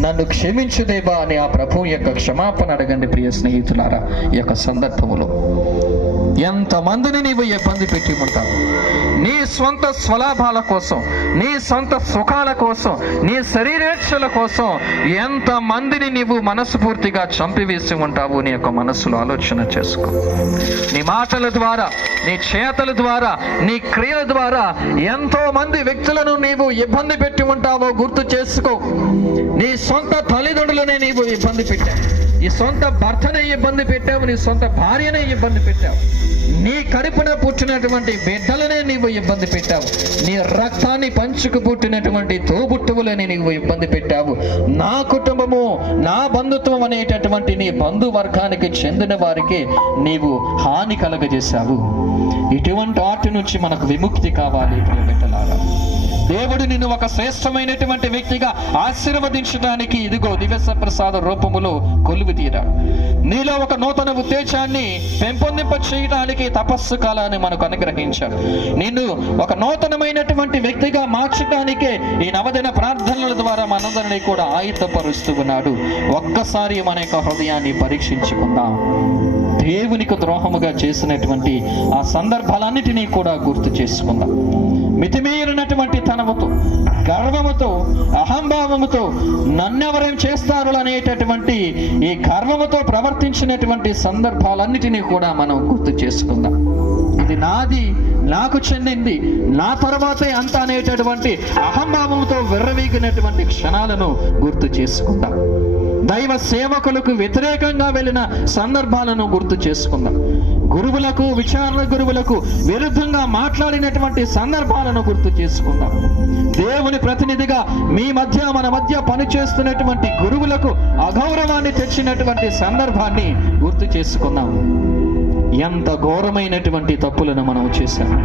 నన్ను క్షమించు దేవా అని ఆ ప్రభు యొక్క క్షమాపణ అడగండి ప్రియ స్నేహితులారా. ఈ యొక్క సందర్భంలో ఎంతమందిని నీవు ఇబ్బంది పెట్టి ఉంటావు. నీ సొంత స్వలాభాల కోసం, నీ సొంత సుఖాల కోసం, నీ శరీరేచ్ఛల కోసం ఎంతమందిని నీవు మనస్ఫూర్తిగా చంపివేసి ఉంటావు. నీ యొక్క మనస్సులో ఆలోచన చేసుకో. నీ మాటల ద్వారా, నీ చేతల ద్వారా, నీ క్రియల ద్వారా ఎంతో మంది వ్యక్తులను నీవు ఇబ్బంది పెట్టి ఉంటావో గుర్తు చేసుకో. నీ సొంత తల్లిదండ్రులనే నీవు ఇబ్బంది పెట్టావు, నీ సొంత భర్తనే ఇబ్బంది పెట్టావు, నీ సొంత భార్యనే ఇబ్బంది పెట్టావు, నీ కడుపున పుట్టినటువంటి బిడ్డలనే నీవు ఇబ్బంది పెట్టావు, నీ రక్తాన్ని పంచుకు పుట్టినటువంటి తోబుట్టువులని నీవు ఇబ్బంది పెట్టావు. నా కుటుంబము, నా బంధుత్వం అనేటటువంటి నీ బంధువర్గానికి చెందిన వారికి నీవు హాని కలగజేశావు. ఇటువంటి వాటి నుంచి మనకు విముక్తి కావాలి బిడ్డలారా. దేవుడు నిన్ను ఒక శ్రేష్టమైనటువంటి వ్యక్తిగా ఆశీర్వదించడానికి ఇదిగో దివ్య ప్రసాద రూపములో కొలువు తీరాడు. నీలో ఒక నూతన ఉత్తేజాన్ని పెంపొందింప చేయడానికి తపస్సు కాలాన్ని మనకు అనుగ్రహించాడు. నిన్ను ఒక నూతనమైనటువంటి వ్యక్తిగా మార్చడానికే ఈ నవదిన ప్రార్థనల ద్వారా మనందరినీ కూడా ఆయుధపరుస్తూ ఉన్నాడు. ఒక్కసారి మన యొక్క హృదయాన్ని పరీక్షించుకుందాం. దేవునికి ద్రోహముగా చేసినటువంటి ఆ సందర్భాలన్నిటినీ కూడా గుర్తు చేసుకుందాం. మితిమీరినటువంటి తనముతో, గర్వముతో, అహంభావముతో నన్నెవరేం చేస్తారు అనేటటువంటి ఈ గర్వముతో ప్రవర్తించినటువంటి సందర్భాలన్నిటినీ కూడా మనం గుర్తు చేసుకుందాం. ఇది నాది, నాకు చెందింది, నా తర్వాతే అంత అనేటటువంటి అహంభావంతో విర్రవీగినటువంటి క్షణాలను గుర్తు చేసుకుందాం. దైవ సేవకులకు వ్యతిరేకంగా వెళ్ళిన సందర్భాలను గుర్తు చేసుకుందాం. గురువులకు, విచారణ గురువులకు విరుద్ధంగా మాట్లాడినటువంటి సందర్భాలను గుర్తు చేసుకుందాం. దేవుని ప్రతినిధిగా మన మధ్య పనిచేస్తున్నటువంటి గురువులకు అగౌరవాన్ని తెచ్చినటువంటి సందర్భాన్ని గుర్తు చేసుకుందాం. ఎంత ఘోరమైనటువంటి తప్పులను మనం చేశాము.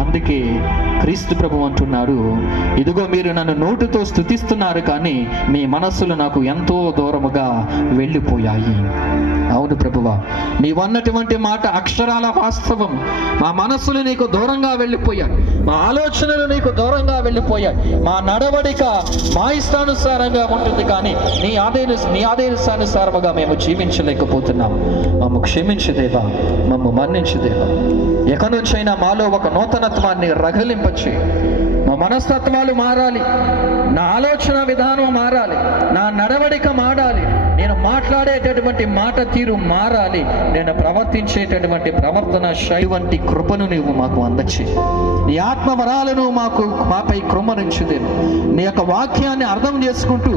అందుకే క్రీస్తు ప్రభు అంటున్నారు, ఇదిగో మీరు నన్ను నోటితో స్తుతిస్తున్నారు కానీ మీ మనస్సులు నాకు ఎంతో దూరముగా వెళ్ళిపోయాయి. అవును ప్రభువా, నీవన్నటువంటి మాట అక్షరాల వాస్తవం. మా మనస్సులు నీకు దూరంగా వెళ్ళిపోయాయి, మా ఆలోచనలు నీకు దూరంగా వెళ్ళిపోయాయి. మా నడవడిక మా ఇష్టానుసారంగా ఉంటుంది కానీ నీ ఆదేశానుసారముగా మేము జీవించలేకపోతున్నాం. మమ్ము క్షమించుదేవా, మమ్ము మన్నించుదేవా. ఎక్కడి నుంచైనా మాలో ఒక నూతనత్వాన్ని రగిలింపచే. మా మనస్తత్వాలు మారాలి, నా ఆలోచన విధానం మారాలి, నా నడవడిక మారాలి, నేను మాట్లాడేటటువంటి మాట తీరు మారాలి, నేను ప్రవర్తించేటటువంటి ప్రవర్తన శైలి వంటి కృపను నీవు మాకు అందచే. నీ ఆత్మవరాలను మాపై కృమ్మరించుదేను. నీ యొక్క వాక్యాన్ని అర్థం చేసుకుంటూ